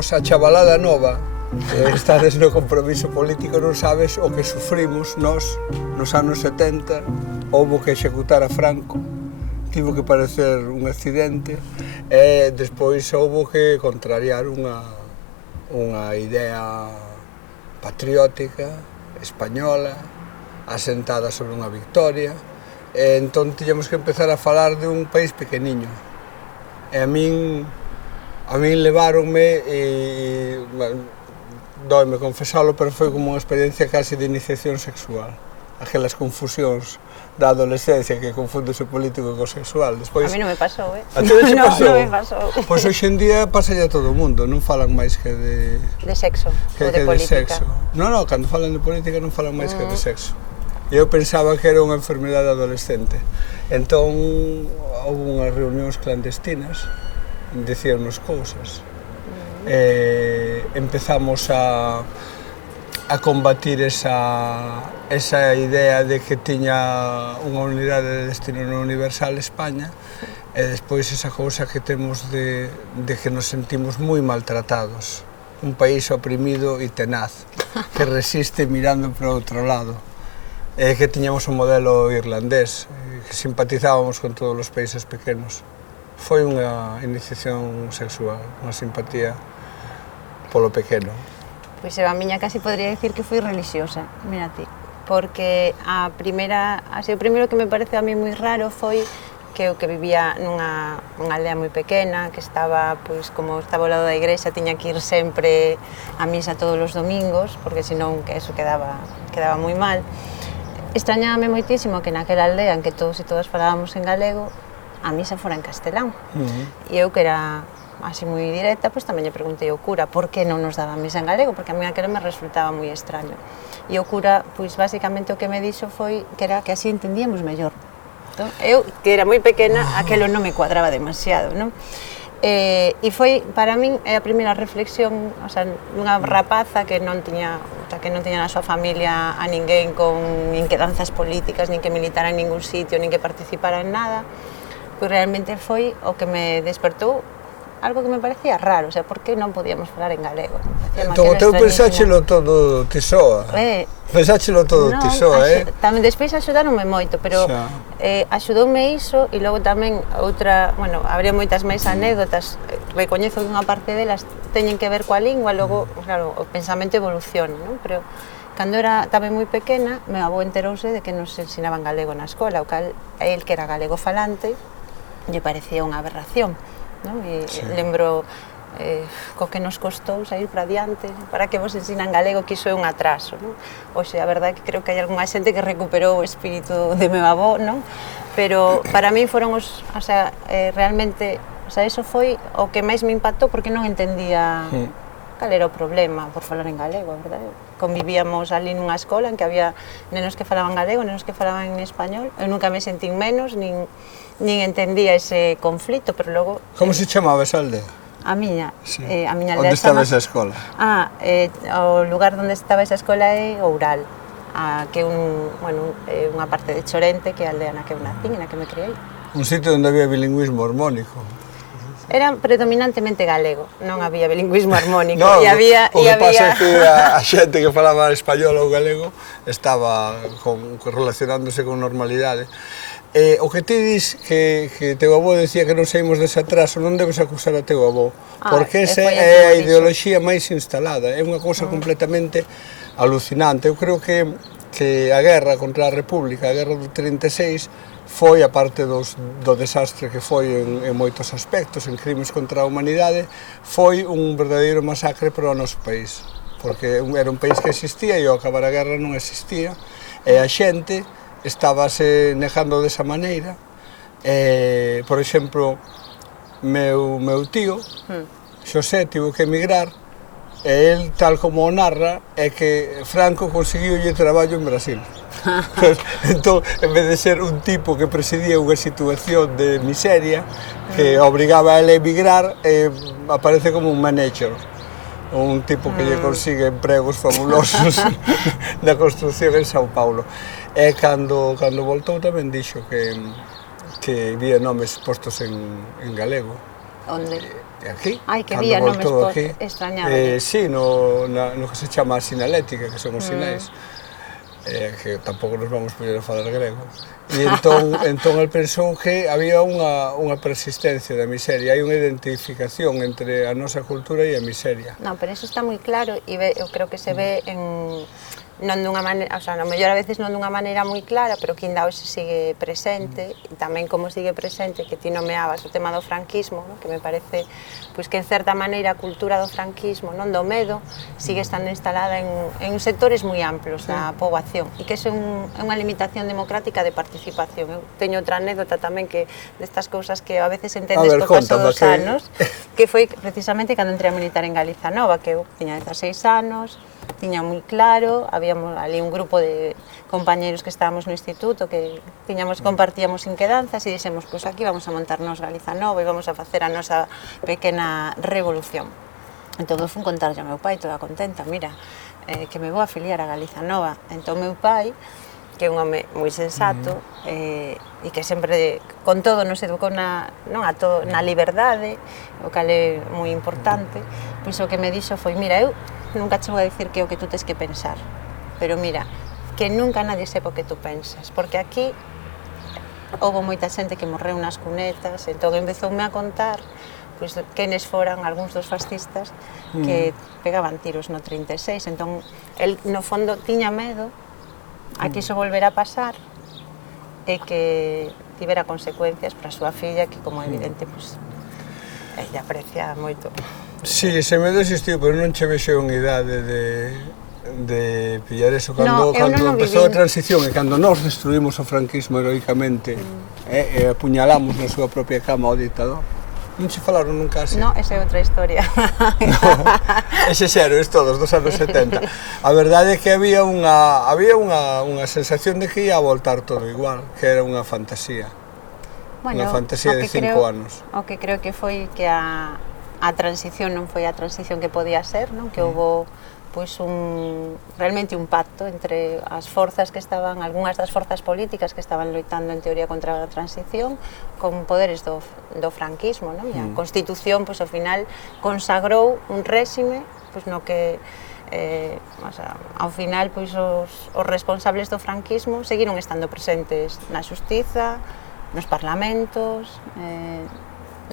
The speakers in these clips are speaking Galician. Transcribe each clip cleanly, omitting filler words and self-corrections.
vos, a chavalada nova, estades no compromiso político, non sabes o que sufrimos nós nos anos 70, houbo que executar a Franco, tivo que parecer un accidente, e despois houbo que contrariar unha idea patriótica, española, asentada sobre unha victoria, e entón tiñamos que empezar a falar de un país pequeniño. E a min leváronme, e doime confesalo, pero foi como unha experiencia casi de iniciación sexual. Aquelas confusións da adolescencia que confunde o político co sexual. Despois, a mí non me pasou, A ti non se pasou? Non me pasou. Pois hoxe en día pasa a todo o mundo, non falan máis que de... De sexo, ou de de política. sexo. Non, cando falan de política non falan máis que de sexo. Eu pensaba que era unha enfermedade adolescente. Entón, houve unhas reunións clandestinas, dicíanos cousas. Empezamos a combatir esa idea de que tiña unha unidade de destino non universal España, e despois esa cousa que temos de que nos sentimos moi maltratados, un país oprimido e tenaz, que resiste mirando para outro lado, e que tiñamos un modelo irlandés, que simpatizábamos con todos os países pequenos. Foi unha iniciación sexual, unha simpatía polo pequeno. Pois eu a miña casi podría dicir que fui religiosa, mira ti, porque o primeiro que me parece a mí moi raro foi que eu que vivía nunha aldea moi pequena, que estaba, pois, como estaba ao lado da igrexa, tiña que ir sempre a misa todos os domingos, porque senón que eso quedaba moi mal. Extrañábame moitísimo que naquela aldea en que todos e todas falábamos en galego, a misa fora en castelán. E eu que era así moi directa, pois tamén lle preguntei ao cura por que non nos daba misa en galego, porque a mí aquilo me resultaba moi extraño. E o cura, pois basicamente o que me dixo foi que era que así entendíamos mellor. Entón, eu, que era moi pequena, aquilo non me cuadraba demasiado, non? E foi, para min, a primeira reflexión, o sea, unha rapaza que non tiña na súa familia a ninguén con nin que danzas políticas, nin que militara en ningún sitio, nin que participara en nada, pois realmente foi o que me despertou algo que me parecía raro, o sea, por que non podíamos falar en galego? Entón, o teu pensáchelo todo tisoa. Pensáchelo todo tisoa, Tamén despois axudaronme moito, pero axudoume iso, e logo tamén outra, bueno, habría moitas máis anécdotas, recoñezo que unha parte delas teñen que ver coa lingua, logo, claro, o pensamento evoluciona, non? Pero cando era tamén moi pequena, meu avó enterouse de que nos ensinaban galego na escola, o cal, el que era galego falante, lle parecía unha aberración. Lembro co que nos costou sair para diante para que vos ensinan galego, que iso é un atraso, non? Oxe, a verdade é que creo que hai algunha xente que recuperou o espírito de meu avó, non? Pero para mí foron realmente, eso foi o que máis me impactou, porque non entendía cal era o problema por falar en galego, a verdade. Convivíamos ali nunha escola en que había nenos que falaban galego, nenos que falaban en español, eu nunca me sentín menos, nin entendía ese conflito, pero logo... Como se chamaba esa aldea? A miña aldea... Onde estaba esa escola? O lugar onde estaba esa escola é Oural, que é unha parte de Chorente, que é a aldea na que eu nacín e na que me criei. Un sitio onde había bilingüismo hormónico. Era predominantemente galego, non había bilingüismo armónico. O que pasa é que a xente que falaba español ou galego estaba relacionándose con normalidade. O que ti dis que teu avó decía que non saímos dese atraso, non debes acusar a teu avó, porque esa é a ideoloxía máis instalada, é unha cousa completamente alucinante. Eu creo que a guerra contra a República, a guerra do 36, foi, a parte do desastre que foi en moitos aspectos, en crimes contra a humanidade, foi un verdadeiro masacre para o noso país, porque era un país que existía e ao acabar a guerra non existía, e a xente estábase negando desa maneira. Por exemplo, meu tío, Xosé, tivo que emigrar, e el, tal como o narra, é que Franco conseguiulle traballo en Brasil. Entón, en vez de ser un tipo que presidía unha situación de miseria que obrigaba a ele a emigrar, aparece como un manager, un tipo que lle consigue empregos fabulosos na construcción en São Paulo. E cando voltou tamén dixo que había nomes postos en galego. Onde? aquí, Ai, que cando día, non me voltou aquí. extrañaba. Sí, no que se chama a sinalética, que son os sinais, que tampouco nos vamos poder a falar grego. E entón el pensou que había unha persistencia da miseria, hai unha identificación entre a nosa cultura e a miseria. Non, pero eso está moi claro e eu creo que se ve non dunha maneira, o sea, no mellor a veces non dunha maneira moi clara, pero que ainda hoxe sigue presente, e tamén como sigue presente, que ti nomeabas o tema do franquismo, non? Que me parece pois que en certa maneira a cultura do franquismo, non do medo, sigue estando instalada en sectores moi amplos da poboación, e que é unha limitación democrática de participación. Eu teño outra anécdota tamén que destas cousas que a veces entendes co paso dos anos, que foi precisamente cando entré a militar en Galiza Nova, que eu tiña 16 anos, tiña moi claro, habíamos ali un grupo de compañeiros que estábamos no instituto que compartíamos inquedanzas e dixemos, pois aquí vamos a montarnos Galiza Nova e vamos a facer a nosa pequena revolución. Entón eu fui contarlle ao meu pai toda contenta, mira, que me vou afiliar a Galiza Nova. Entón meu pai, que é un home moi sensato e que sempre, con todo, nos educou na liberdade, o cal é moi importante, pois o que me dixo foi, mira, eu nunca che vou a dicir que é o que tú tes que pensar, pero mira, que nunca nadie sepa o que tú pensas, porque aquí houve moita xente que morreu nas cunetas, entón empezoume a contar pois, quenes foran algúns dos fascistas que pegaban tiros no 36, entón, el no fondo tiña medo a que iso volvera a pasar e que tivera consecuencias para a súa filla, que como é evidente, pois, ella aprecia moito. Sí, ese medo existiu, pero non che vexo unha idade de pillar eso. Cando empezou a transición e cando nós destruímos o franquismo heroicamente e apuñalamos na súa propia cama ao dictador, non se falaron nunca así? Non, esa é outra historia. Ese xero, es todos, dos anos 70. A verdade é que había unha sensación de que ia a voltar todo igual, que era unha fantasía. Unha fantasía de 5 anos. O que creo que foi que a transición non foi a transición que podía ser, non? Que houve pois realmente un pacto entre as forzas que estaban, algunhas das forzas políticas que estaban loitando en teoría contra a transición con poderes do franquismo, non? E a Constitución, pois ao final consagrou un réxime pois no que ao final pois os responsables do franquismo seguiron estando presentes na xustiza, nos parlamentos,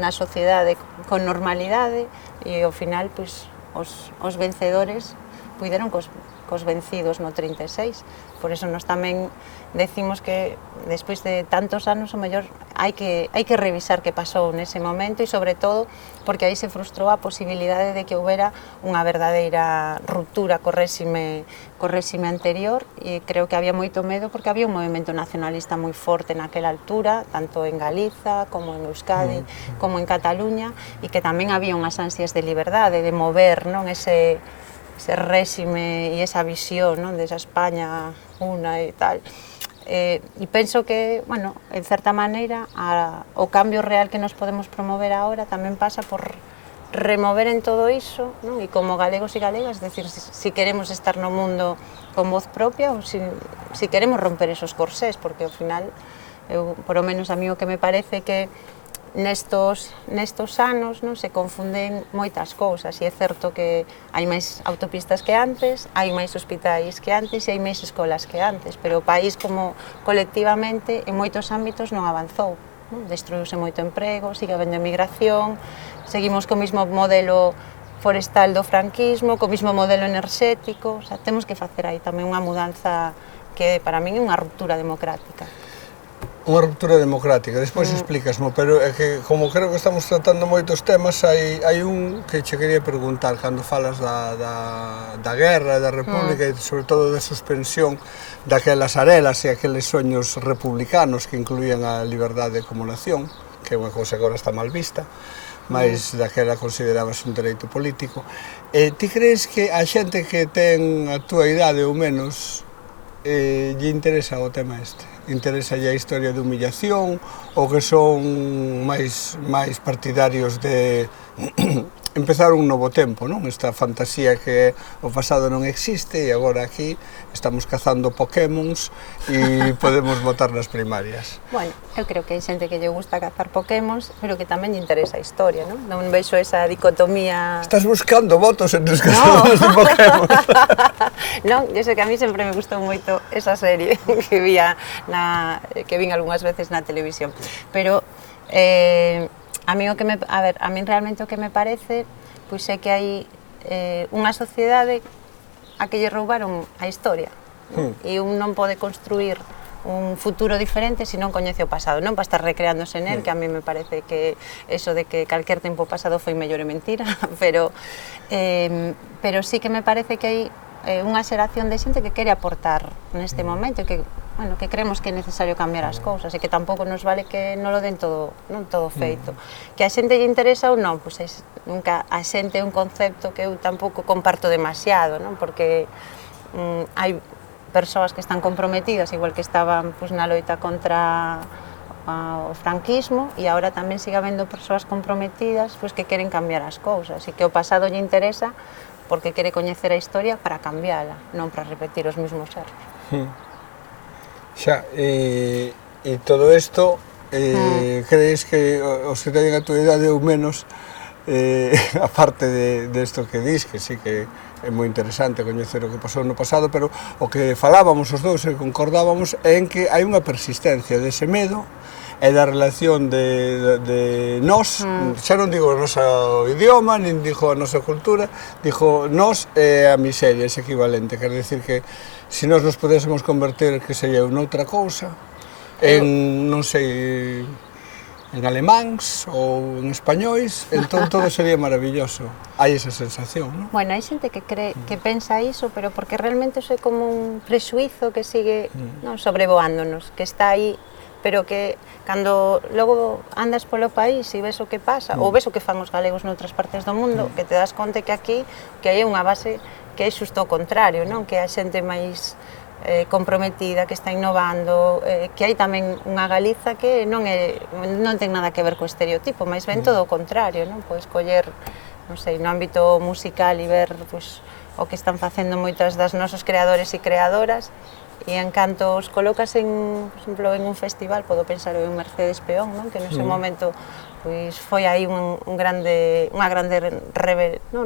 na sociedade con normalidade e ao final pois, os vencedores puideron cos vencidos no 36. Por eso nos tamén decimos que despois de tantos anos o mellor hai que revisar que pasou nese momento e sobre todo porque aí se frustrou a posibilidade de que houbera unha verdadeira ruptura co réxime anterior e creo que había moito medo porque había un movimento nacionalista moi forte naquela altura, tanto en Galiza como en Euskadi, como en Cataluña e que tamén había unhas ansias de liberdade, de mover, non, ese réxime e esa visión, non, desa España una e tal. E penso que, bueno, en certa maneira, o cambio real que nos podemos promover agora tamén pasa por remover en todo iso, non? E como galegos e galegas, decir, si queremos estar no mundo con voz propia ou si queremos romper esos corsés, porque ao final, por lo menos a mí o que me parece que nestos anos non se confunden moitas cousas e é certo que hai máis autopistas que antes, hai máis hospitais que antes e hai máis escolas que antes, pero o país como colectivamente en moitos ámbitos non avanzou, non? Destruíuse moito emprego, sigue habendo emigración, seguimos co mesmo modelo forestal do franquismo, co mesmo modelo enerxético, o sea, temos que facer aí tamén unha mudanza que para min é unha ruptura democrática. Unha ruptura democrática, despois explícasmo, pero é que como creo que estamos tratando moitos temas, hai un que che quería preguntar cando falas da guerra, da república e sobre todo da suspensión daquelas arelas e aqueles soños republicanos que incluían a liberdade como nación, que é unha cousa que agora está mal vista, mas daquela considerabas un dereito político. Ti crees que a xente que ten a túa idade ou menos lle interesa o tema este? Interesa a historia de humillación ou que son máis partidarios de empezar un novo tempo, non? Esta fantasía que o pasado non existe e agora aquí estamos cazando Pokémons e podemos votar nas primarias. Bueno, eu creo que hai xente que lle gusta cazar Pokémons, pero que tamén lle interesa a historia, non? Non vexo esa dicotomía... Estás buscando votos entre os cazadores de Pokémon. Non, eu sei que a mí sempre me gustou moito esa serie que que vin algunhas veces na televisión, pero a mí realmente o que me parece pois é que hai unha sociedade a que lle roubaron a historia, e un non pode construir un futuro diferente se non coñece o pasado, non para estar recreándose nel, que a mí me parece que eso de que calquer tempo pasado foi mellor é mentira, pero sí que me parece que hai unha xeración de xente que quere aportar neste momento, que creemos que é necesario cambiar as cousas e que tampouco nos vale que non lo den todo feito. Que a xente lle interesa ou non, pois nunca a xente é un concepto que eu tampouco comparto demasiado, non? Porque hai persoas que están comprometidas, igual que estaban na loita contra o franquismo, e agora tamén sigue habendo persoas comprometidas que queren cambiar as cousas e que o pasado lle interesa porque quere coñecer a historia para cambiala, non para repetir os mesmos erros. Xa, e todo isto, crees que os que teñen a túa idade ou menos, aparte de isto que dis, que sí que é moi interesante coñecer o que pasou no pasado, pero o que falábamos os dous e concordábamos é en que hai unha persistencia dese medo e da relación de nós, xa non digo o noso idioma, nin digo a nosa cultura, digo nós e a miseria, ese equivalente, quer decir que se nós nos podésemos converter, que sei eu, noutra cousa, en, non sei, en alemáns ou en españois, entón todo sería maravilloso. Hai esa sensación, non? Bueno, hai xente que pensa iso, pero porque realmente iso é como un prexuizo que sigue sobrevoándonos, que está aí, pero que cando logo andas polo país e ves o que pasa, ou ves o que fan os galegos noutras partes do mundo, que te das conta que aquí que hai unha base que é xusto o contrario, non? Que hai xente máis comprometida, que está innovando, que hai tamén unha Galiza que non ten nada que ver co estereotipo, máis ben todo o contrario, non? Podes coller, non sei, no ámbito musical e ver o que están facendo moitas das nosos creadores e creadoras, e en canto os colocas por exemplo, en un festival, podo pensar en Mercedes Peón, non? Que no seu momento foi aí unha grande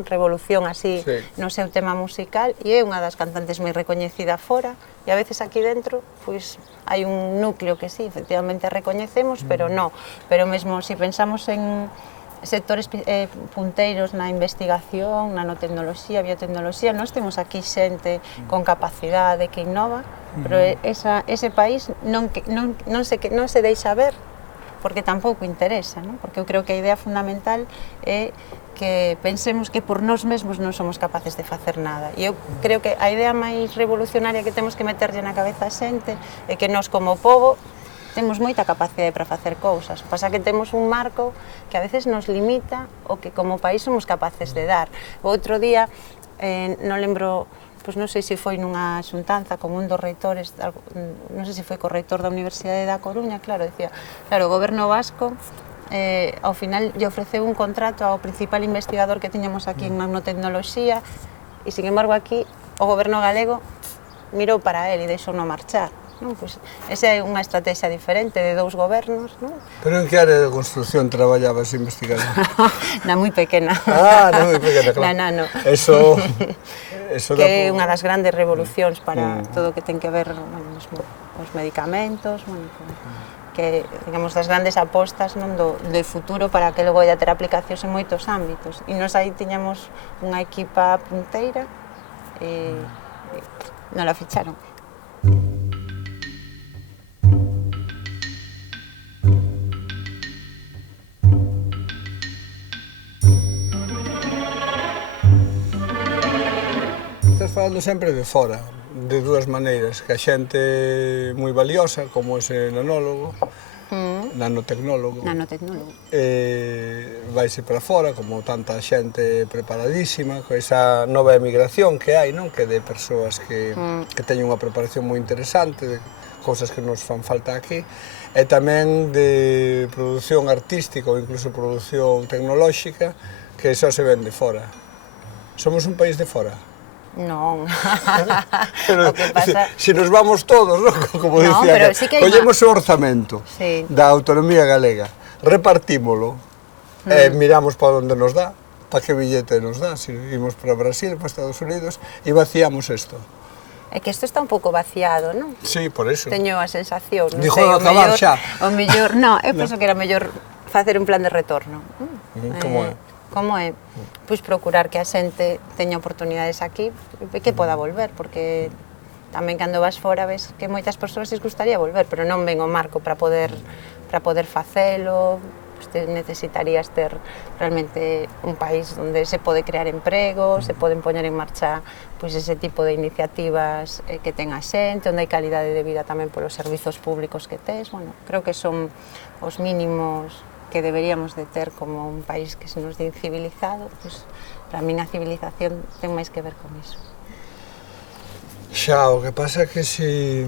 revolución así no seu tema musical, e é unha das cantantes moi recoñecida fora, e a veces aquí dentro hai un núcleo que sí, efectivamente recoñecemos, pero non, pero mesmo se pensamos en sectores punteiros na investigación, nanotecnoloxía, biotecnoloxía, nós temos aquí xente con capacidade que innova, pero ese país non se deixa ver porque tampouco interesa, non? Porque eu creo que a idea fundamental é que pensemos que por nós mesmos non somos capaces de facer nada. E eu creo que a idea máis revolucionaria que temos que meterlle na cabeza a xente é que nós como pobo temos moita capacidade para facer cousas. Pasa que temos un marco que a veces nos limita o que como país somos capaces de dar. O outro día, non lembro, non sei se foi nunha xuntanza con un dos reitores, non sei se foi co reitor da Universidade da Coruña, claro, dicía, claro, o goberno vasco ao final lle ofreceu un contrato ao principal investigador que tiñamos aquí en nanotecnoloxía e, sin embargo, aquí o goberno galego mirou para él e deixou no marchar. Esa é unha estrategia diferente de dous gobernos, non? Pero en que área de construcción traballabas investigando? Na moi pequena. Na moi pequena, claro. Na nano. Eso que é unha das grandes revolucións para todo o que ten que ver os medicamentos, que, digamos, das grandes apostas do futuro para que logo ia ter aplicacións en moitos ámbitos. E nós aí tiñamos unha equipa punteira e non la ficharon. Estás falando sempre de fora, de dúas maneiras, que a xente moi valiosa, como ese nanólogo, nanotecnólogo, vaise para fora, como tanta xente preparadísima, con esa nova emigración que hai, non? Que de persoas que teñen unha preparación moi interesante, de cousas que nos fan falta aquí, e tamén de produción artística ou incluso produción tecnolóxica, que só se vende fora. Somos un país de fora. Non. Pero, O que pasa... se nos vamos todos, ¿no? Como No, decía, pero sí que hai collemos o orzamento Sí. da autonomía galega, repartímolo, miramos para onde nos dá, para que billete nos dá, se imos para Brasil, para Estados Unidos, e vaciamos isto. É que isto está un pouco vaciado, non? Sí, por eso. Teño a sensación, non Dijo sei, acabar xa. O mellor, non, eu penso que era mellor facer un plan de retorno. Como é? Como é? Pois procurar que a xente teña oportunidades aquí e que poda volver, porque tamén cando vas fora ves que moitas persoas les gustaría volver, pero non ven o marco para poder facelo. Necesitarías ter realmente un país onde se pode crear emprego, se poden poñer en marcha pois ese tipo de iniciativas que ten a xente, onde hai calidade de vida tamén polos servizos públicos que tes. Bueno, creo que son os mínimos que deberíamos de ter como un país que se nos din civilizado. Pois, para min a civilización ten máis que ver con iso. Xa, o que pasa é que si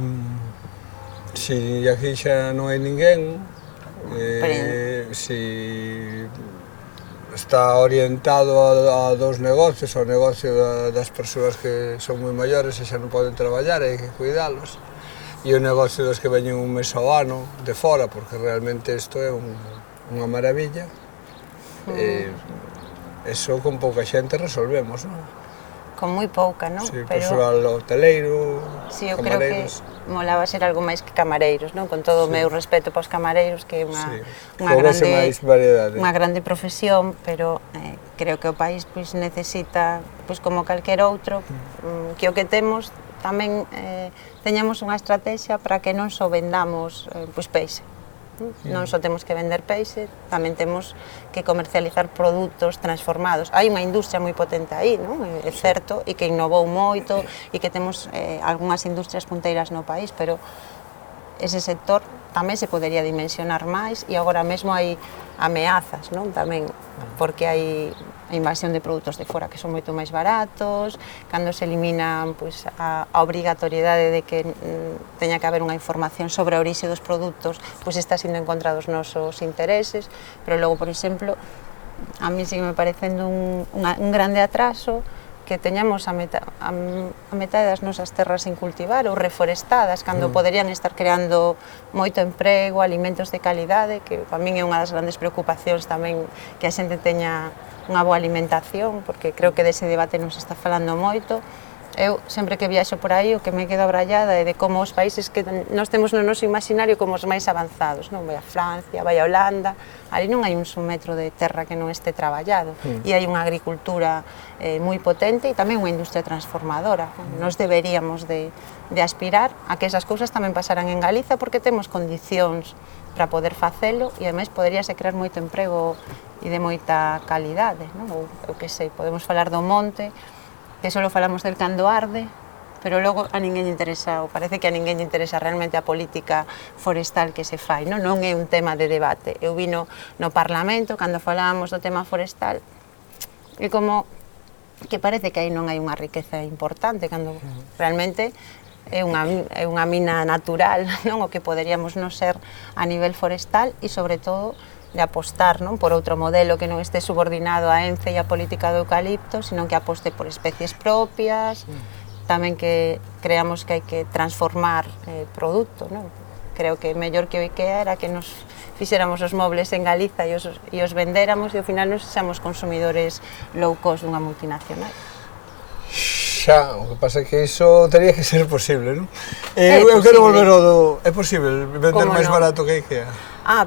aquí xa non hai ninguén, si está orientado a dos negocios, ao negocio das persoas que son moi maiores e xa non poden traballar, hai que cuidalos, e o negocio dos que veñen un mes ao ano de fora, porque realmente isto é unha maravilla. Eso con pouca xente resolvemos, non? Con moi pouca, non? Sí, persoal hoteleiro, sí, eu creo que camareiros. molaba ser algo máis que camareiros, non? Con todo o meu respeto para os camareiros, que é unha grande profesión, pero creo que o país pois necesita, pois como calquer outro, que o que temos tamén teñamos unha estrategia para que non só vendamos pois peixe. Non só temos que vender peixe, tamén temos que comercializar produtos transformados. Hai unha industria moi potente aí, non? É certo, e que innovou moito, e que temos algunhas industrias punteiras no país, pero ese sector tamén se podería dimensionar máis, e agora mesmo hai ameazas, non? Tamén, porque hai a invasión de produtos de fora que son moito máis baratos, cando se eliminan pois, a obrigatoriedade de que teña que haber unha información sobre a orixe dos produtos, pois está sendo en contra dos nosos intereses, pero logo, por exemplo, a mí sigue me parecendo un grande atraso que teñamos a metade das nosas terras sin cultivar ou reforestadas, cando poderían estar creando moito emprego, alimentos de calidade, que para min é unha das grandes preocupacións tamén que a xente teña unha boa alimentación, porque creo que dese debate non se está falando moito. Eu, sempre que viaxo por aí, o que me quedo abrallada é de como os países que nós temos no noso imaginario como os máis avanzados, non? Vai a Francia, vai a Holanda, ali non hai un metro de terra que non este traballado, e hai unha agricultura moi potente e tamén unha industria transformadora. Nos deberíamos de aspirar a que esas cousas tamén pasaran en Galiza, porque temos condicións para poder facelo, e ademais poderíase crear moito emprego e de moita calidade, non? Ou, eu que sei, podemos falar do monte, que só falamos del cando arde, pero logo a ninguén lle interesa, ou parece que a ninguén lle interesa realmente a política forestal que se fai, non é un tema de debate. Eu vi no Parlamento, cando falábamos do tema forestal, e como que parece que aí non hai unha riqueza importante, cando realmente é unha mina natural, non? O que poderíamos non ser a nivel forestal, e sobre todo de apostar, non, por outro modelo que non este subordinado á ENCE e á política do eucalipto, sino que aposte por especies propias, tamén que creamos que hai que transformar produto, non? Creo que mellor que o IKEA era que nos fixéramos os mobles en Galiza e os vendéramos, e ao final nos sexamos consumidores low cost dunha multinacional. Xa, o que pasa é que iso teria que ser posible, non? Eu quero volver ao do... É posible vender máis barato que IKEA?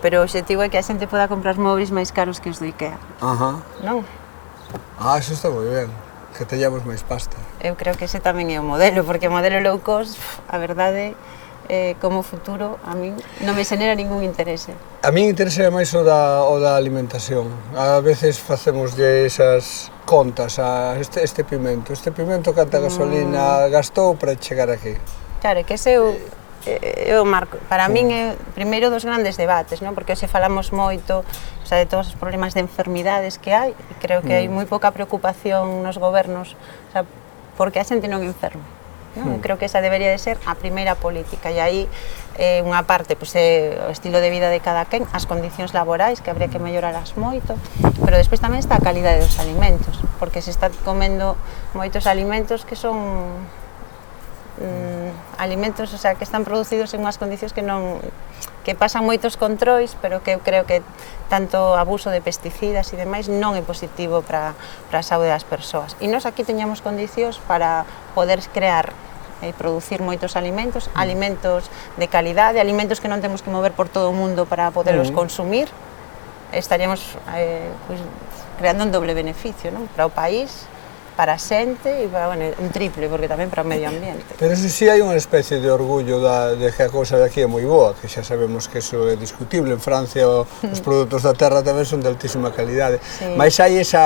Pero o obxectivo é que a xente poda comprar móveis máis caros que os do IKEA. Non? Eso está moi ben, que teñamos máis pasta. Eu creo que ese tamén é o modelo, porque o modelo low cost, a verdade, como futuro, a min non me xenera ningún interese. A min interesa máis o da alimentación. A veces facemos esas contas a este pimento. Este pimento canta gasolina gastou para chegar aquí. Claro, que ese é o marco. Para min é primeiro dos grandes debates, non? Porque hoxe falamos moito de todos os problemas de enfermidades que hai, e creo que hai moi pouca preocupación nos gobernos porque a xente non enferma. non? Creo que esa debería de ser a primeira política, e aí unha parte pois, é o estilo de vida de cada quen, as condicións laborais que habría que melloralas moito, pero despois tamén está a calidade dos alimentos, porque se está comendo moitos alimentos que son alimentos, o sea, que están producidos en unhas condicións que pasan moitos controis, pero que eu creo que tanto abuso de pesticidas e demais non é positivo para a saúde das persoas. E nós aquí teñamos condicións para poder crear e producir moitos alimentos, alimentos de calidade, alimentos que non temos que mover por todo o mundo para poderlos consumir, estaríamos pues, creando un doble beneficio, non? Para o país, para a xente e para, bueno, un triple, porque tamén para o medio ambiente. Pero eso sí hai unha especie de orgullo de que a cousa de aquí é moi boa, que xa sabemos que eso é discutible. En Francia os produtos da terra tamén son de altísima calidade. Sí. Mas hai ese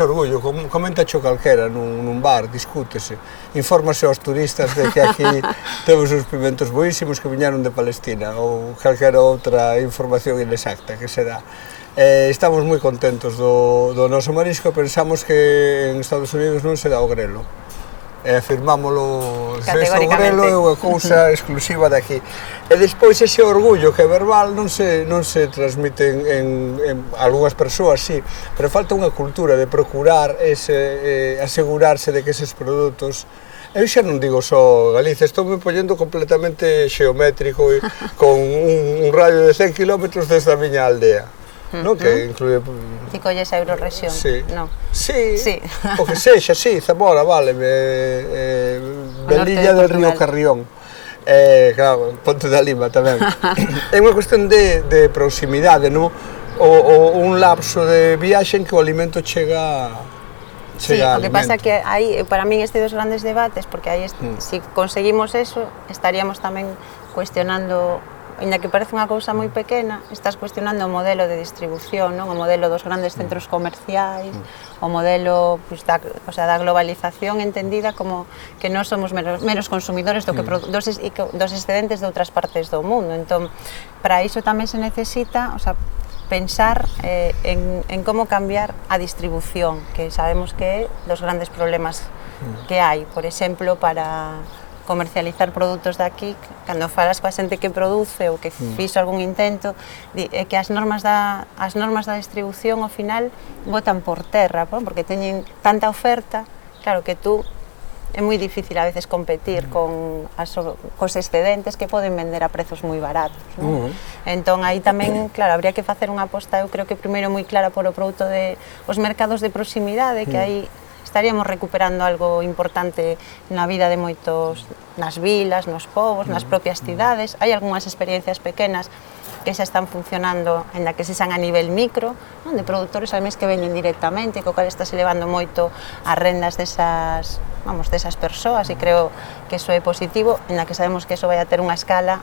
orgullo, coméntacho calquera nun bar, discútese, infórmase aos turistas de que aquí temos uns pimentos boísimos que viñaron de Palestina, ou calquera outra información inexacta que se dá. Estamos moi contentos do noso marisco, pensamos que en Estados Unidos non se dá o grelo. Afirmámolo, se o grelo é unha cousa exclusiva daqui. E despois ese orgullo que é verbal non se transmite en algunhas persoas, sí, pero falta unha cultura de procurar asegurarse de que eses produtos. Eu xa non digo só Galicia, estou me poñendo completamente xeométrico con un radio de 100 km desde a miña aldea. No, que incluye... Ti colles a Eurorrexión? Sí. No. Sí, o que sexa, sí, Zamora, vale, Velilla del Río Carrión. Claro, Ponte da Lima tamén. É unha cuestión de proximidade, non? Un lapso de viaxe en que o alimento chega Sí, o que pasa que aí, para min, este dos grandes debates, porque aí, se conseguimos eso, estaríamos tamén cuestionando, ainda que parece unha cousa moi pequena, estás cuestionando o modelo de distribución, non? O modelo dos grandes centros comerciais, o modelo pues, da globalización entendida como que nós somos meros consumidores dos excedentes de outras partes do mundo. Entón, para iso tamén se necesita, pensar en como cambiar a distribución, que sabemos que é dos grandes problemas que hai, por exemplo, para comercializar produtos de aquí, cando falas coa xente que produce ou que fixo algún intento, é que as normas da distribución ao final botan por terra, porque teñen tanta oferta, claro que tú é moi difícil a veces competir cos excedentes que poden vender a prezos moi baratos, non? Entón, aí tamén, claro, habría que facer unha aposta, eu creo que primeiro moi clara por o produto os mercados de proximidade, que aí estaríamos recuperando algo importante na vida de moitos, nas vilas, nos povos, nas propias cidades. Hai algunhas experiencias pequenas que xa están funcionando, ainda que se xan a nivel micro, non? De produtores ademais que veñen directamente, co cal está se levando moito as rendas desas persoas, e creo que iso é positivo, ainda que sabemos que iso vai a ter unha escala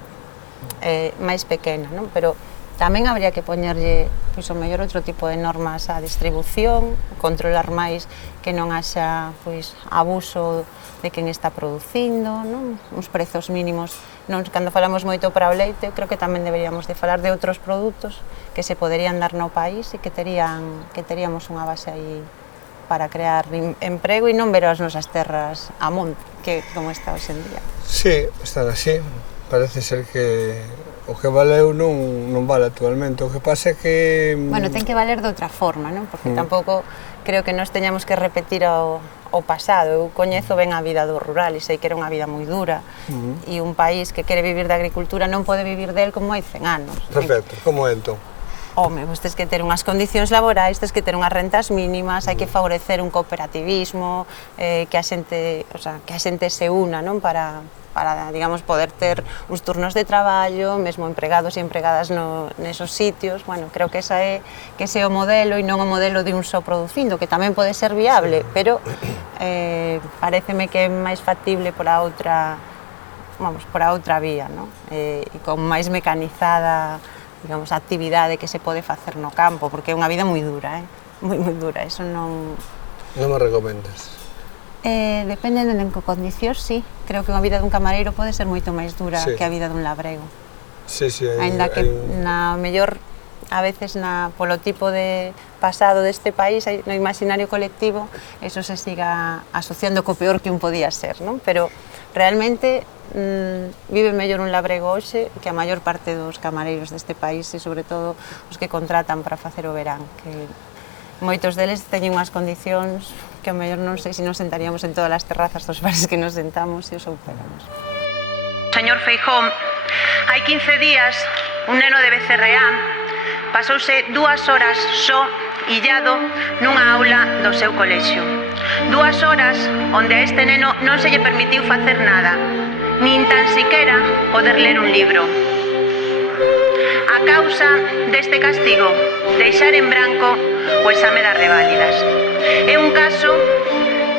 máis pequena, non? Pero tamén habría que poñerlle, pois, o mellor outro tipo de normas á distribución, controlar máis que non haxa, pois, abuso de quen está producindo, non? Uns prezos mínimos, non, cando falamos moito para o leite, creo que tamén deberíamos de falar de outros produtos que se poderían dar no país e que teríamos unha base aí para crear emprego e non ver as nosas terras a monte, que como está hoxe en día. Sí, están así. Parece ser que o que valeu non vale actualmente. O que pasa é que... Bueno, ten que valer de outra forma, non? Porque tampouco creo que nós teñamos que repetir o pasado. Eu coñezo ben a vida do rural e sei que era unha vida moi dura, e un país que quere vivir da agricultura non pode vivir del como hai 100 anos. Perfecto, como é entón? Home, pues tens que ter unhas condicións laborais, tens que ter unhas rentas mínimas, hai que favorecer un cooperativismo, que a xente se una, non? Para, digamos, poder ter uns turnos de traballo, mesmo empregados e empregadas nesos sitios. Bueno, creo que ese é o modelo e non o modelo de un só producindo, que tamén pode ser viable, pero pareceme que é máis factible por a outra vía, non? E con máis mecanizada, digamos, a actividade que se pode facer no campo, porque é unha vida moi dura, moi dura, eso non... Non me recomendas? Depende de en que condicións, sí. Creo que unha vida dun camareiro pode ser moito máis dura que a vida dun labrego. Sí, Ainda que na mellor a veces polo tipo de pasado deste país, no imaginario colectivo, eso se siga asociando co peor que un podía ser, non? Pero realmente vive mellor un labrego hoxe que a maior parte dos camareiros deste país e sobre todo os que contratan para facer o verán, que moitos deles teñen unhas condicións que a mellor non sei se nos sentaríamos en todas as terrazas dos bares que nos sentamos e os superamos. Señor Feijóo, hai 15 días un neno de Becerreá pasouse 2 horas só illado nunha aula do seu colexio. 2 horas onde a este neno non se lle permitiu facer nada, nin tan siquera poder ler un libro. A causa deste castigo, deixar en branco o exame das reválidas. É un caso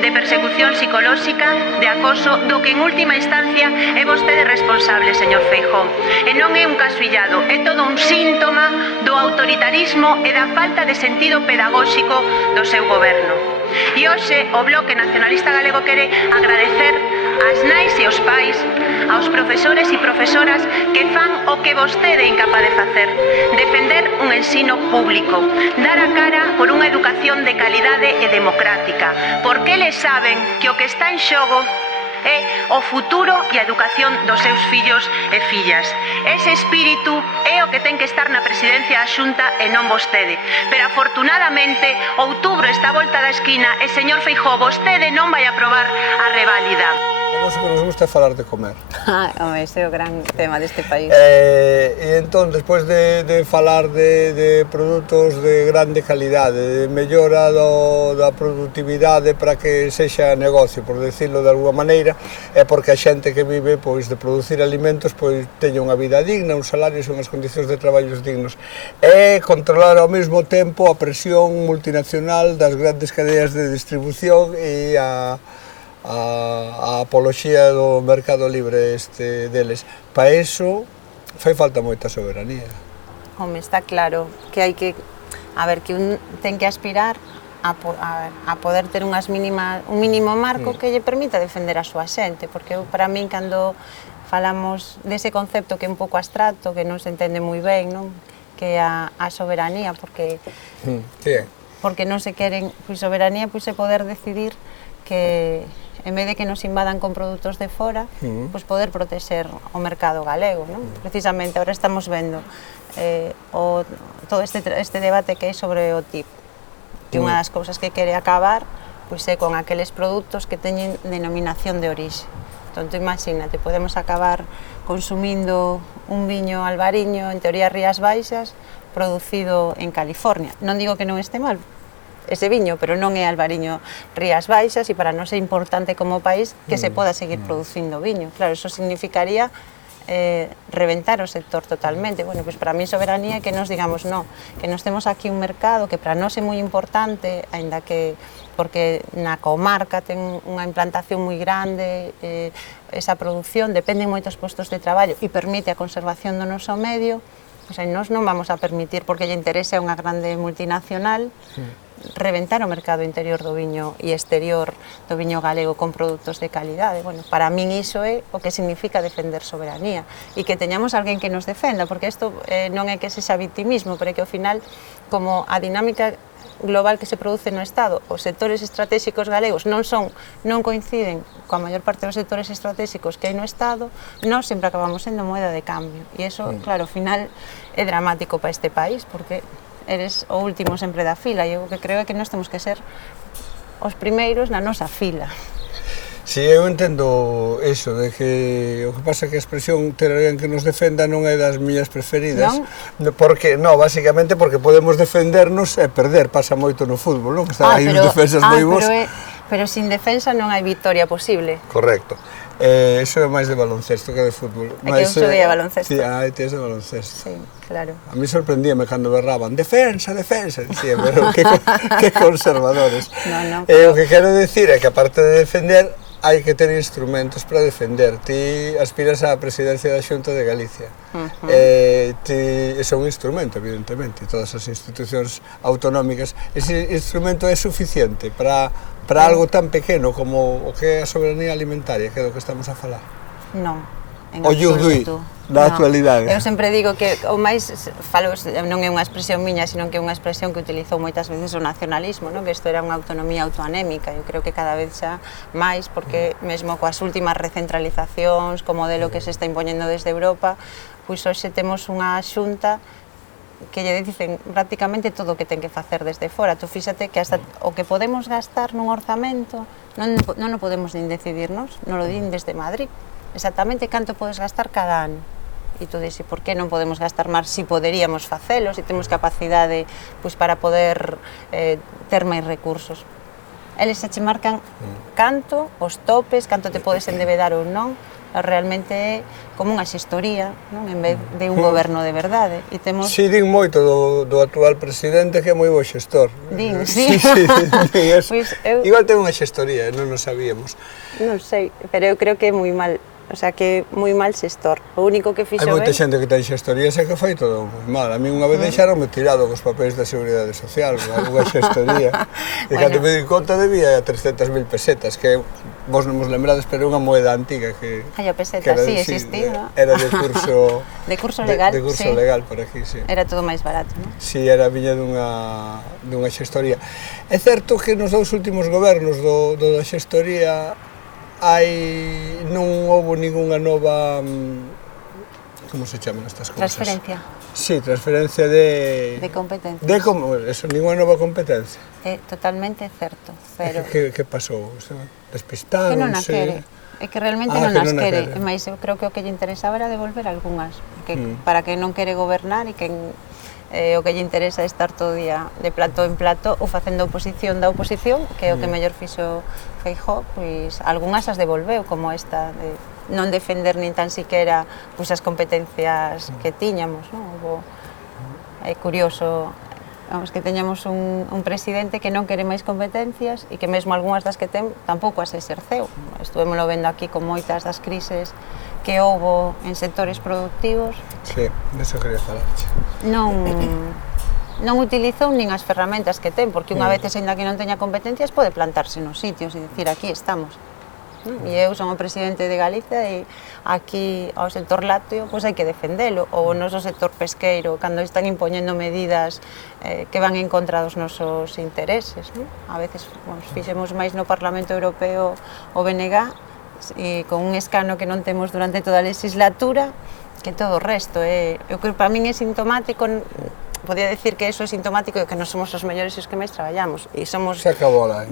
de persecución psicolóxica, de acoso, do que en última instancia é vostede responsable, señor Feijóo. E non é un caso illado, é todo un síntoma do autoritarismo e da falta de sentido pedagóxico do seu goberno. E hoxe o Bloque Nacionalista Galego quere agradecer ás nais e aos pais, aos profesores e profesoras que fan o que vostede é incapaz de facer, defender un ensino público, dar a cara por unha educación de calidade e democrática, porque eles saben que o que está en xogo é o futuro e a educación dos seus fillos e fillas. Ese espírito é o que ten que estar na presidencia da Xunta e non vostede. Pero afortunadamente, outubro está a volta da esquina e, señor Feijóo, vostede non vai aprobar a reválida. A nós o que nos gusta é falar de comer. Home, ese é o gran tema deste país. E entón, despois de falar de produtos de grande calidade, de mellora da productividade para que sexa negocio, por decirlo de alguma maneira, é porque a xente que vive pois de producir alimentos pois teña unha vida digna, uns salarios e unhas condicións de traballos dignos. E controlar ao mesmo tempo a presión multinacional das grandes cadeas de distribución e a apoloxía do mercado libre deles. Para iso fai falta moita soberanía. Home, está claro que hai que, que un ten que aspirar a poder ter un mínimo marco que lle permita defender a súa xente, porque para min cando falamos dese concepto que é un pouco abstracto, que non se entende moi ben, non? Que é a soberanía, porque non se queren, soberanía é poder decidir que en vez de que nos invadan con produtos de fora, pois poder protexer o mercado galego, non? Precisamente, agora estamos vendo todo este debate que hai sobre o TIP, que unha das cousas que quere acabar pois é con aqueles produtos que teñen denominación de orixe. Entón, imagínate, podemos acabar consumindo un viño albariño, en teoría Rías Baixas, producido en California. Non digo que non este mal ese viño, pero non é albariño Rías Baixas e para nós é importante como país que se poda seguir producindo viño. Claro, eso significaría reventar o sector totalmente. Bueno, pois para mí soberanía é que nos digamos no, que nos temos aquí un mercado que para nós é moi importante, aínda que porque na comarca ten unha implantación moi grande, esa produción depende de moitos postos de traballo e permite a conservación do noso medio. O sea, nós non vamos a permitir, porque lle interesa unha grande multinacional, reventar o mercado interior do viño e exterior do viño galego con produtos de calidade. Bueno, para min iso é o que significa defender soberanía e que teñamos alguén que nos defenda, porque isto non é que sexa victimismo, pero é que ao final, como a dinámica global que se produce no Estado, os sectores estratégicos galegos non coinciden coa maior parte dos sectores estratégicos que hai no Estado, nós sempre acabamos sendo moeda de cambio. E iso, claro, ao final é dramático para este país, porque eres o último sempre da fila, e eu que creo é que nós temos que ser os primeiros na nosa fila. Si, eu entendo iso, de que o que pasa é que a expresión ter alguén que nos defenda non é das miñas preferidas, porque, básicamente porque podemos defendernos e perder, pasa moito no fútbol, non? Están aí uns defensas moi bons. Pero sin defensa non hai victoria posible. Correcto. Iso é máis de baloncesto que de fútbol. É que eu xoguei a baloncesto. Sí, tes de baloncesto. Sí, claro. A mí sorprendíame cando berraban defensa, defensa, dicía, pero que conservadores. O que quero dicir é que aparte de defender, hai que ter instrumentos para defender. Ti aspiras á presidencia da Xunta de Galicia. Ese é un instrumento, evidentemente, todas as institucións autonómicas. Ese instrumento é suficiente para algo tan pequeno como o que é a soberanía alimentaria, que é do que estamos a falar? Non. en O Yurdui, absoluto. da actualidade. Eu sempre digo que o máis falo non é unha expresión miña, sino que é unha expresión que utilizou moitas veces o nacionalismo, non? Que isto era unha autonomía autoanémica. Eu creo que cada vez xa máis, porque mesmo coas últimas recentralizacións, co modelo que se está impoñendo desde Europa, pois hoxe temos unha xunta que lle dicen prácticamente todo o que ten que facer desde fora. Tú fíxate que hasta o que podemos gastar nun orzamento non o podemos nin decidirnos, non lo din desde Madrid. Exactamente canto podes gastar cada ano. E tú dixes, por que non podemos gastar máis si poderíamos facelo, si temos capacidade pois, para poder ter máis recursos. Eles xa che marcan canto, os topes, canto te podes endebedar ou non, realmente é como unha xestoría, non? En vez de un goberno de verdade. E temos... Si, din moito do actual presidente que é moi bo xestor. Din, sí. Din Pois eu... Igual ten unha xestoría, non o sabíamos. Non sei, pero eu creo que é moi mal. O sea, que é moi mal xestor. O único que fixo Hai moita ben... xente que ten xestorías e que fai todo moi mal. A mí unha vez deixaronme tirado cos papéis da Seguridade Social, unha xestoría. E cando me di conta debía 300.000 pesetas, que vos non vos lembrades, pero é unha moeda antiga que... Ai, a peseta, sí, existía. Era de curso... de curso legal, de curso sí. legal por aquí, sí. Era todo máis barato, non? Si, era viña dunha xestoría. É certo que nos dous últimos gobernos da xestoría non houve ningunha nova... Como se chaman estas cousas? Transferencia. Sí, transferencia de... De competencias. Eso, ninguna nova competencia. É totalmente certo, pero... Que pasou? Despistaronse? Que non a quere. É que realmente non as quere. Mais eu creo que o que lle interesaba era devolver algunhas. Para que non quere gobernar e que o que lle interesa é estar todo o día de plato en plato ou facendo oposición da oposición, que é o que mellor fixo Feijóo, pois algunhas as devolveu, como esta de non defender nin tan siquera pois, as competencias que tiñamos, non? É curioso, vamos, que teñamos un presidente que non quere máis competencias e que mesmo algunhas das que ten tampouco as exerceu. Estuvémolo vendo aquí con moitas das crises que houbo en sectores productivos. Sí, deso quería falarche. Non utilizou nin as ferramentas que ten, porque unha vez, ainda que non teña competencias, pode plantarse nos sitios e dicir, aquí estamos. E eu son o presidente de Galicia e aquí ao sector lácteo pois hai que defendelo, ou o noso sector pesqueiro, cando están impoñendo medidas que van en contra dos nosos intereses. A veces fixemos máis no Parlamento Europeo o BNG e con un escano que non temos durante toda a legislatura que todo o resto. O que para min é sintomático, podía decir que eso é sintomático de que non somos os mellores e os que máis traballamos e somos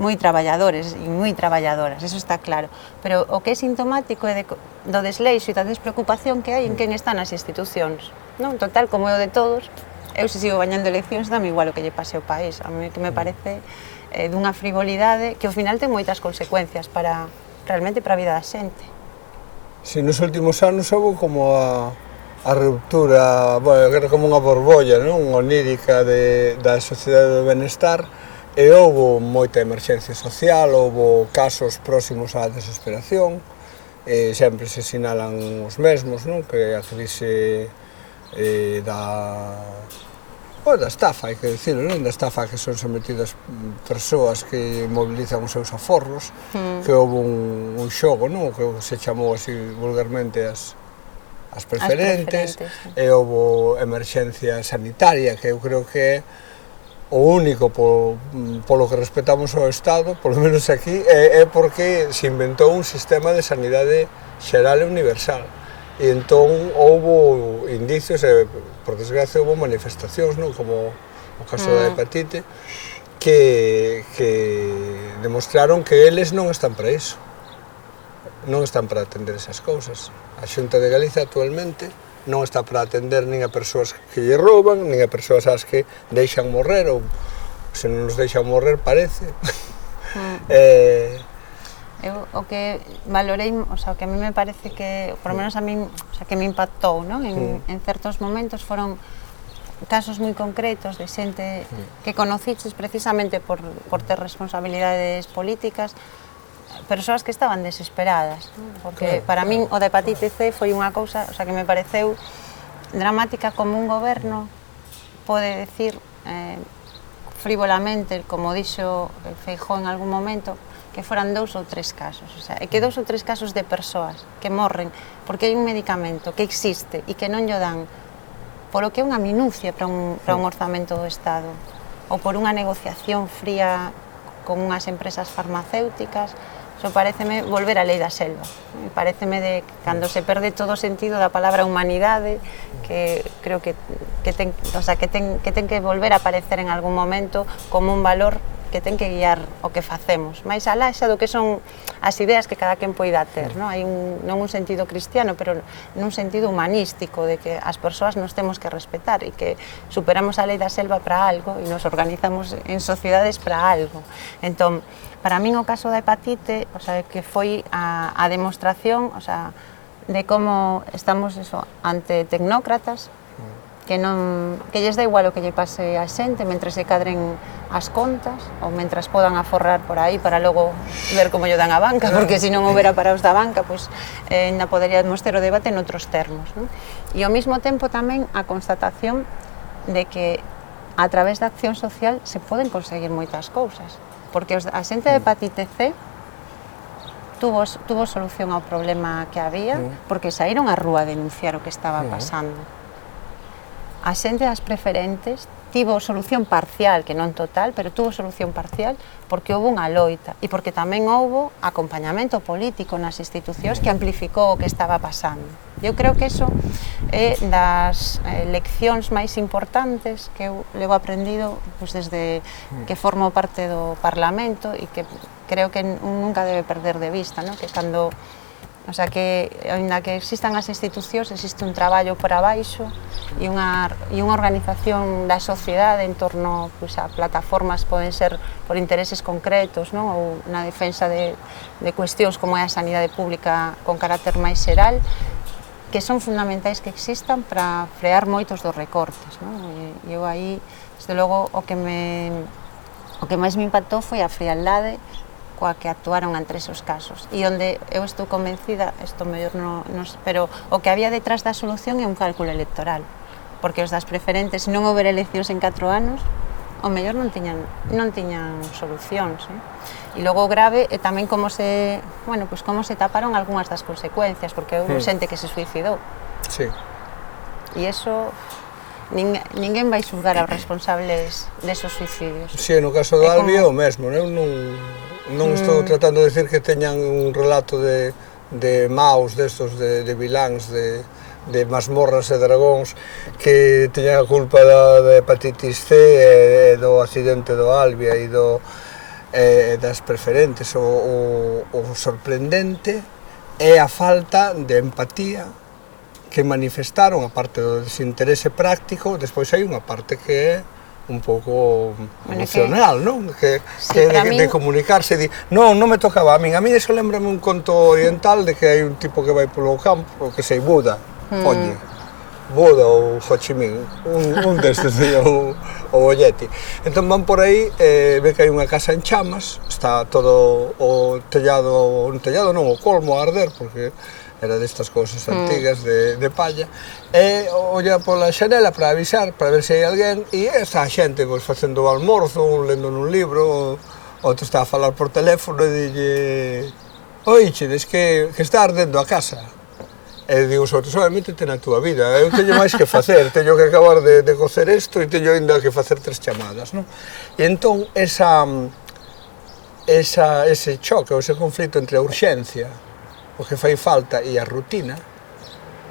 moi traballadores e moi traballadoras, eso está claro, pero o que é sintomático é do desleixo e da despreocupación que hai en quen está nas institucións, non? Total, como é o de todos, eu se sigo bañando eleccións dame igual o que lle pase ao país, a mí que me parece dunha frivolidade que ao final ten moitas consecuencias realmente para a vida da xente. Si, nos últimos anos houve como a ruptura, bueno, era como unha borbolla, non? Onírica da sociedade do benestar e houve moita emerxencia social, houve casos próximos á desesperación, sempre se sinalan os mesmos, non? Que a crise da estafa, hai que dicirlo, non? Da estafa que son sometidas persoas que mobilizan os seus aforros, que houve un xogo, non? Que se chamou así vulgarmente as preferentes, e houve emerxencia sanitaria, que eu creo que é o único polo que respetamos ao Estado, polo menos aquí, é porque se inventou un sistema de sanidade xeral e universal. E entón houve indicios, e por desgracia houve manifestacións, non? Como o caso da hepatite, que demostraron que eles non están para iso, non están para atender esas cousas. A Xunta de Galicia actualmente non está para atender nin a persoas que lle rouban, nin a persoas ás que deixan morrer, ou se non nos deixan morrer parece. Eu o que valorei, o sea, o que a mí me parece que, por lo menos a mí, o sea, que me impactou, non? En certos momentos foron casos moi concretos de xente que conociches precisamente por ter responsabilidades políticas, persoas que estaban desesperadas, porque para min o da hepatite C foi unha cousa, o sea, que me pareceu dramática, como un goberno pode decir frivolamente, como dixo Feijóo en algún momento, que foran 2 ou 3 casos, o sea, e que 2 ou 3 casos de persoas que morren porque hai un medicamento que existe e que non lle dan polo que é unha minucia para un orzamento do Estado ou por unha negociación fría con unhas empresas farmacéuticas, iso pareceme volver á lei da selva. Pareceme de cando se perde todo o sentido da palabra humanidade, que creo que ten que volver a aparecer en algún momento como un valor que ten que guiar o que facemos, máis alá xa do que son as ideas que cada quen poida ter, non? Hai non un sentido cristiano, pero nun sentido humanístico, de que as persoas nos temos que respetar e que superamos a lei da selva para algo e nos organizamos en sociedades para algo. Entón, para min o caso da hepatite, o sea, que foi a demostración, o sea, de como estamos ante tecnócratas que lles dá igual o que lle pase a xente mentre se cadren as contas ou mentras podan aforrar por aí para logo ver como lle dan a banca, porque se non houbera para os da banca, pois ainda poderíamos ter o debate noutros termos, non? E ao mesmo tempo tamén a constatación de que a través da acción social se poden conseguir moitas cousas, porque a xente de hepatite C tuvo solución ao problema que había porque saíron á rúa a denunciar o que estaba pasando. A xente das preferentes tivo solución parcial, que non total, pero tuvo solución parcial porque houve unha loita e porque tamén houve acompañamento político nas institucións que amplificou o que estaba pasando. Eu creo que iso é das leccións máis importantes que eu levo aprendido desde que formo parte do Parlamento e que creo que nunca debe perder de vista, que cando O sea, que, ainda que existan as institucións, existe un traballo por abaixo e unha organización da sociedade en torno a plataformas, poden ser por intereses concretos, ou na defensa de cuestións como é a sanidade pública con carácter máis xeral, que son fundamentais que existan para frear moitos dos recortes. E eu aí, desde logo, o que máis me impactou foi a frialdade coa que actuaron ante esos casos. E onde eu estou convencida, isto mellor non, pero o que había detrás da solución é un cálculo electoral, porque os das preferentes, se non houber eleccións en 4 anos, o mellor non tiñan solucións. E logo o grave é tamén como se taparon algunhas das consecuencias, porque houve xente que se suicidou. Sí. E iso ninguén vai xulgar aos responsables desos suicidios. Si, no caso do Albi é o mesmo, non estou tratando de decir que teñan un relato de maus destos, de viláns, de masmorras e dragóns que teñan a culpa da hepatitis C e do accidente do Albi e das preferentes. O sorprendente é a falta de empatía que manifestaron, a parte do desinterese práctico. Despois hai unha parte que é un pouco emocional, non? De comunicarse, non me tocaba a min. A mí iso lembrame un conto oriental de que hai un tipo que vai polo campo, que sei, Buda ou Ho Chi Minh, un destes, ou Bolleti. Entón van por aí, ve que hai unha casa en chamas, está todo o colmo a arder, porque era destas cousas antigas de palla, e olla pola xanela para avisar, para ver se hai alguén, e está a xente facendo o almorzo, lendo nun libro, outro está a falar por teléfono e dille: oíchedes que está ardendo a casa. E digo os outros: métete na túa vida, eu teño máis que facer, teño que acabar de cocer isto e teño ainda que facer 3 chamadas, non? E entón ese choque, ese conflito entre a urxencia, o que fai falta e a rutina,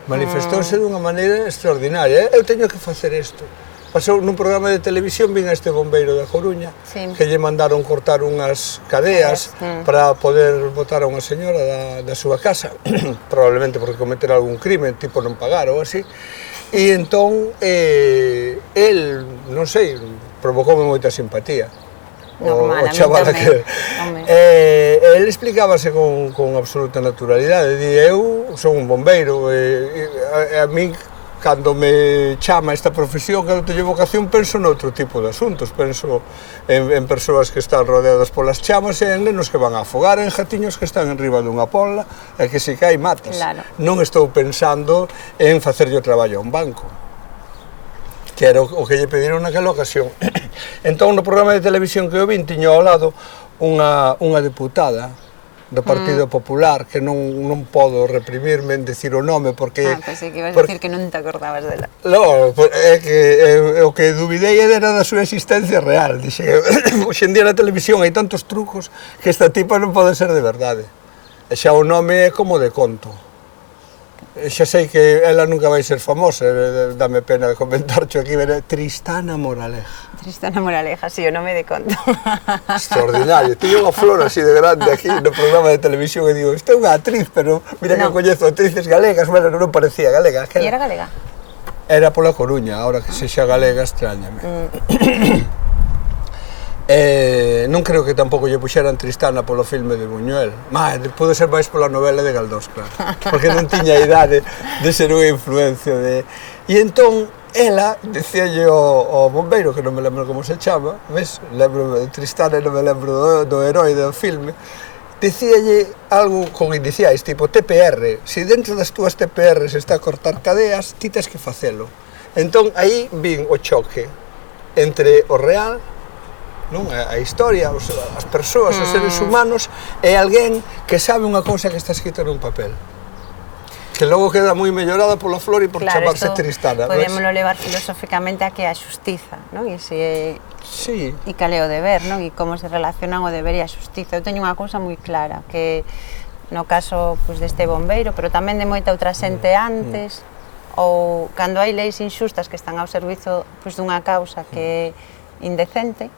manifestouse dunha maneira extraordinaria. Eu teño que facer isto. Pasou nun programa de televisión, vin a este bombeiro da Coruña, que lle mandaron cortar unhas cadeas para poder botar a unha señora da súa casa, probablemente porque cometer algún crime, tipo non pagar ou así, e entón, el, non sei, provocoume moita simpatía. Normal, o chaval que el explicábase con absoluta naturalidade. Eu son un bombeiro e a min, cando me chama esta profesión, cando teño vocación, penso noutro tipo de asuntos, penso en persoas que están rodeadas polas chamas e en nenos que van a afogar, en jatiños que están enriba dunha pola e que se cae matas. Non estou pensando en facerlle o traballo a un banco, que era o que lle pediron naquela ocasión. Entón, no programa de televisión que eu vin, tiño ao lado unha deputada do Partido Popular, que non podo reprimirme en decir o nome, porque... Pensei que ibas a decir que non te acordabas dela. Non, é que o que duvidei era da súa existencia real. Dixe, hoxe en día na televisión hai tantos trucos que esta tipa non pode ser de verdade. E xa o nome é como de conto. Xa sei que ela nunca vai ser famosa, dame pena de comentarcho aquí, Tristana Moraleja. Tristana Moraleja, sí, o nome de conto. Extraordinario. Tiño unha flor así de grande aquí no programa de televisión e digo, esta é unha actriz, pero mira que coñezo actrices galegas, bueno, non parecía galega. E era galega? Era pola Coruña, ahora que sexa galega extrañame. Non creo que tampouco lle puxeran Tristana polo filme de Buñuel. Pode ser máis pola novela de Galdós, claro. Porque non tiña idade de ser unha influencia de... E entón, ela, dicíalle ao bombeiro, que non me lembro como se chama, ves, lembro de Tristana e non me lembro do herói do filme, dicíalle algo con iniciais, tipo TPR, se dentro das túas TPR se está a cortar cadeas, ti tes que facelo. Entón, aí vin o choque entre o real, non? A historia, as persoas, os seres humanos, e alguén que sabe unha cousa que está escrita nun papel. Que logo queda moi mellorada pola flor e por chamarse Tristana. Podémoslo levar filosóficamente a que a xustiza, non? E cal é o deber, non? E como se relacionan o deber e a xustiza. Eu teño unha cousa moi clara, que no caso deste bombeiro, pero tamén de moita outra xente antes, ou cando hai leis inxustas que están ao servizo dunha causa que é indecente,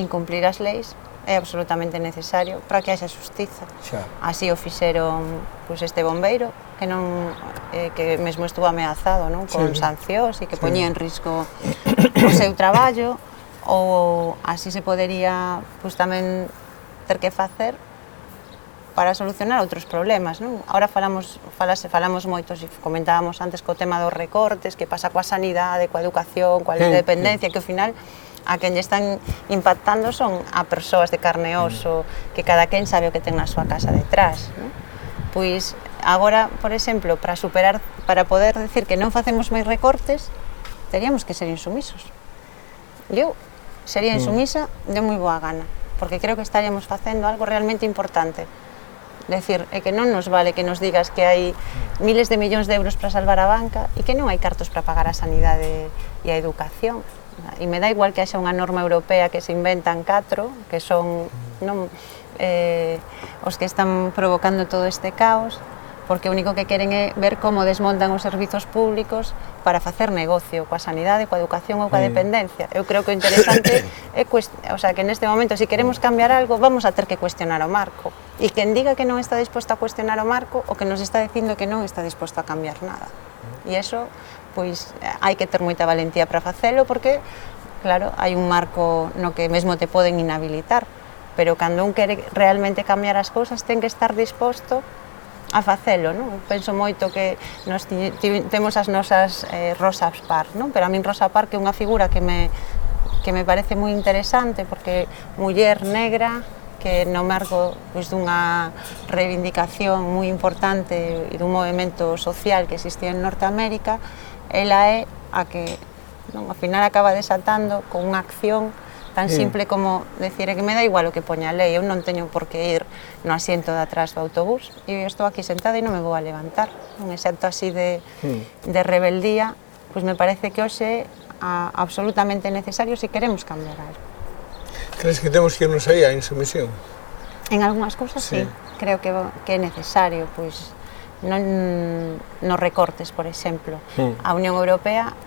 incumplir as leis é absolutamente necesario para que haxa xustiza. Así o fixeron este bombeiro, que mesmo estuvo ameazado con sancións e que poñía en risco o seu traballo, ou así se podería tamén ter que facer para solucionar outros problemas. Ahora falamos moito, e comentábamos antes co tema dos recortes, que pasa coa sanidade, coa educación, coa lei de dependencia, que ao final a quen lle están impactando son a persoas de carne e oso, que cada quen sabe o que ten na súa casa detrás. Pois agora, por exemplo, para poder decir que non facemos máis recortes, teríamos que ser insumisos. Eu sería insumisa de moi boa gana, porque creo que estaríamos facendo algo realmente importante. Decir, é que non nos vale que nos digas que hai miles de millóns de euros para salvar a banca e que non hai cartos para pagar a sanidade e a educación. E me dá igual que haxa unha norma europea que se inventan 4, que son os que están provocando todo este caos, porque o único que queren é ver como desmontan os servizos públicos para facer negocio coa sanidade, coa educación ou coa dependencia. Eu creo que o interesante é que neste momento, se queremos cambiar algo, vamos a ter que cuestionar o marco. E quen diga que non está disposto a cuestionar o marco, o que nos está dicindo que non está disposto a cambiar nada. E iso, pois, hai que ter moita valentía para facelo, porque, claro, hai un marco no que mesmo te poden inhabilitar, pero cando un quere realmente cambiar as cousas, ten que estar disposto a facelo, non? Penso moito que nos temos as nosas Rosa Parks, non? Pero a min Rosa Parks é unha figura que me parece moi interesante, porque muller negra, que no marco dunha reivindicación moi importante e dun movimento social que existía en Norteamérica, ela é a que ao final acaba desatando con unha acción tan simple como decir que me dá igual o que poña a lei, eu non teño por que ir no asiento de atrás do autobús, e eu estou aquí sentada e non me vou a levantar. Un excepto así de rebeldía, pois me parece que hoxe é absolutamente necesario se queremos cambiar algo. Crees que temos que irnos aí á insumisión? En algunhas cousas sí, creo que é necesario, pois non nos recortes, por exemplo. A Unión Europea,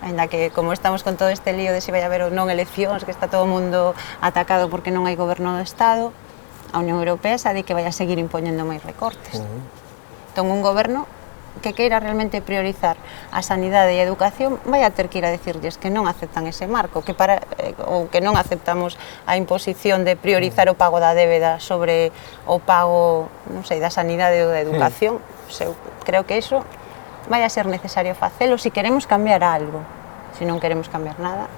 ainda que como estamos con todo este lío de se vai haber ou non eleccións, que está todo o mundo atacado porque non hai goberno do Estado, a Unión Europea xa di que vai a seguir impoñendo máis recortes. Entón, un goberno que queira realmente priorizar a sanidade e a educación vai a ter que ir a decirlles que non aceptan ese marco, ou que non aceptamos a imposición de priorizar o pago da débeda sobre o pago, non sei, da sanidade ou da educación. Eu creo que iso vai a ser necesario facelo se queremos cambiar algo. Se non queremos cambiar nada,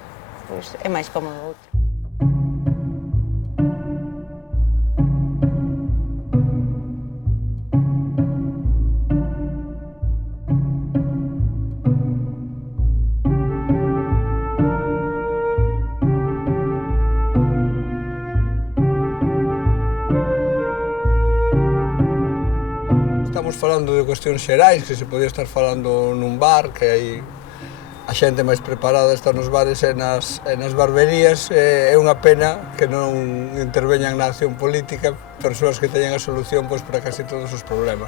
pois é máis cómodo outro. estamos falando de cuestións xerais, que se podía estar falando nun bar, que hai a xente máis preparada está nos bares e nas barberías. É unha pena que non interveñan na acción política persoas que teñan a solución para casi todos os problemas.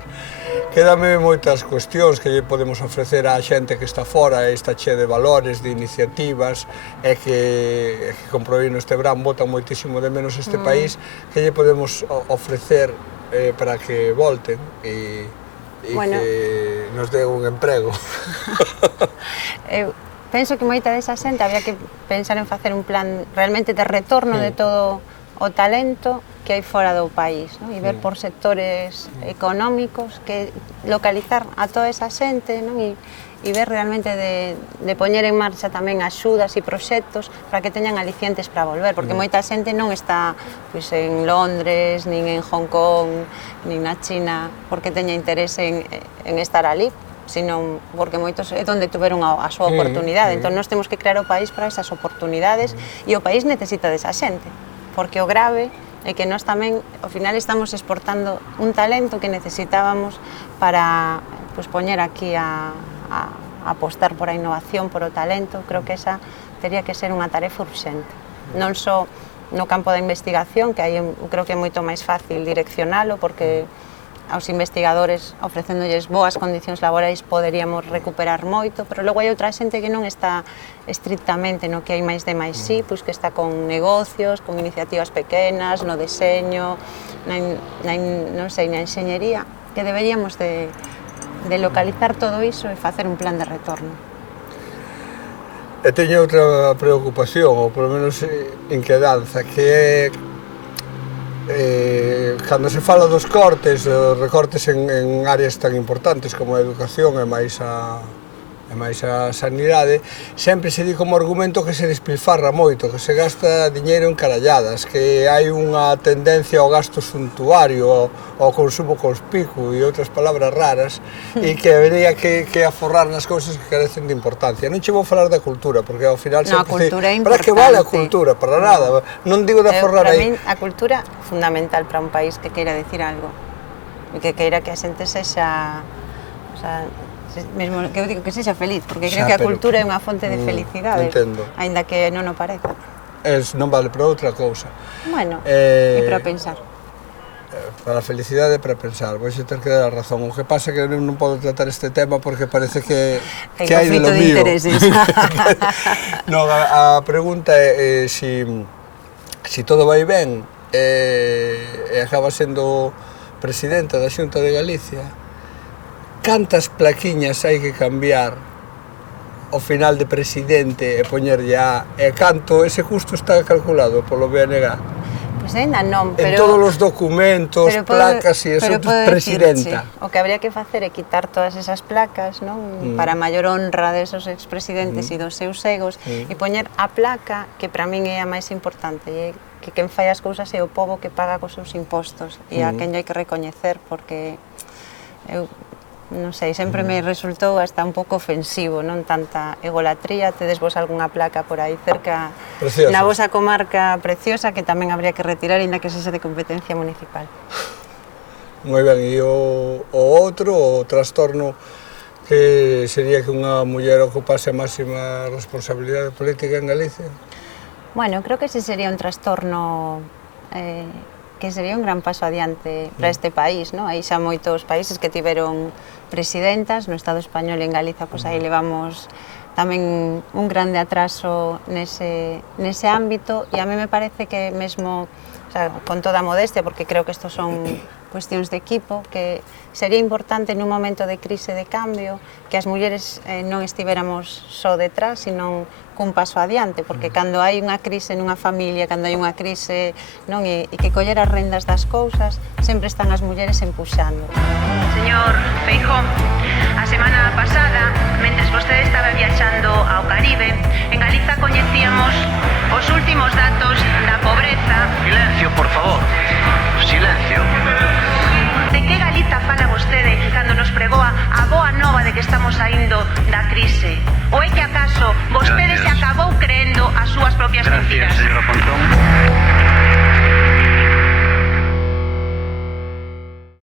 Quédame moitas cuestións que lle podemos ofrecer á xente que está fora e está chea de valores, de iniciativas, e que comprobino este verán botan moitísimo de menos este país, que lle podemos ofrecer para que volten e que nos dé un emprego. Eu penso que moita desa xente había que pensar en facer un plan realmente de retorno de todo o talento que hai fora do país, non? E ver por sectores económicos, que localizar a toda esa xente, non? E ver realmente de poñer en marcha tamén axudas e proxectos para que teñan alicientes para volver, porque moita xente non está pois, en Londres, nin en Hong Kong, nin na China, porque teña interese en estar ali, sino porque moitos é onde tuveron a súa oportunidade. Entón, nós temos que crear o país para esas oportunidades e o país necesita desa xente, porque o grave é que nós tamén, ao final, estamos exportando un talento que necesitábamos para pois, poñer aquí a apostar por a innovación, por o talento. Creo que esa teria que ser unha tarefa urxente. Non só no campo da investigación, que aí creo que é moito máis fácil direccionalo, porque aos investigadores ofrecéndolles boas condicións laborais poderíamos recuperar moito, pero logo hai outra xente que non está estrictamente no que hai máis de máis sí, pois que está con negocios, con iniciativas pequenas, no deseño, non sei, na enxeñería, que deberíamos de localizar todo iso e facer un plan de retorno. E teño outra preocupación, ou polo menos inquedanza, que é cando se fala dos cortes, os recortes en áreas tan importantes como a educación e máis a sanidade, sempre se di como argumento que se despilfarra moito, que se gasta diñeiro en caralladas, que hai unha tendencia ao gasto suntuario, ao consumo conspicuo e outras palabras raras, e que habería que aforrar nas cousas que carecen de importancia. Non che vou falar da cultura, porque ao final sempre para que vale a cultura? Para nada. Non digo de aforrar aí. Para min, a cultura é fundamental para un país que queira decir algo, e que queira que a xente sexa, mesmo que eu digo que sexa feliz, porque creo que a cultura é unha fonte de felicidade, aínda que non o pareza. Non vale para outra cousa. Bueno, e para pensar. Para a felicidade e para pensar, vais a ter que dar a razón. O que pasa é que non podo tratar este tema porque parece que hai de lo mío. Non, a pregunta é se todo vai ben e acaba sendo presidenta da Xunta de Galicia, cantas plaquiñas hai que cambiar ao final de presidente e poñerlle e canto ese custo está calculado polo BNG? Pois ainda non, pero... En todos os documentos, placas e eso, presidenta. O que habría que facer é quitar todas esas placas, non? Para a maior honra desos expresidentes e dos seus egos, e poñer a placa que para min é a máis importante, que quen fai as cousas é o pobo que paga cos seus impostos, e a quen hai que recoñecer, porque eu non sei, sempre me resultou hasta un pouco ofensivo, non tanta egolatría. Tedes vos algunha placa por aí cerca na vosa comarca preciosa que tamén habría que retirar, ainda que sexa de competencia municipal. Moi ben, e o outro, o trastorno que sería que unha muller ocupase a máxima responsabilidade política en Galicia? Bueno, creo que ese sería un trastorno que sería un gran paso adiante para este país, non? Hai xa moitos países que tiveron presidentas, no Estado español e en Galiza, pois aí levamos tamén un grande atraso nese ámbito, e a mí me parece que mesmo, con toda a modestia, porque creo que estos son cuestións de equipo, que sería importante nun momento de crise de cambio que as mulleres non estivéramos só detrás, sino cun paso adiante, porque cando hai unha crise nunha familia, cando hai unha crise, non, e que coller as rendas das cousas, sempre están as mulleres empuxando. Señor Feijóo, a semana pasada, mentres vostede estaba viaxando ao Caribe, en Galiza coñecíamos os últimos datos da pobreza. Silencio, por favor. Silencio. De que Galiza fala vostede cando nos pregoa a boa nova de que estamos saindo da crise? Ou é que acaso vostede se acabou creendo as súas propias mentiras? Gracias, señora Ponte.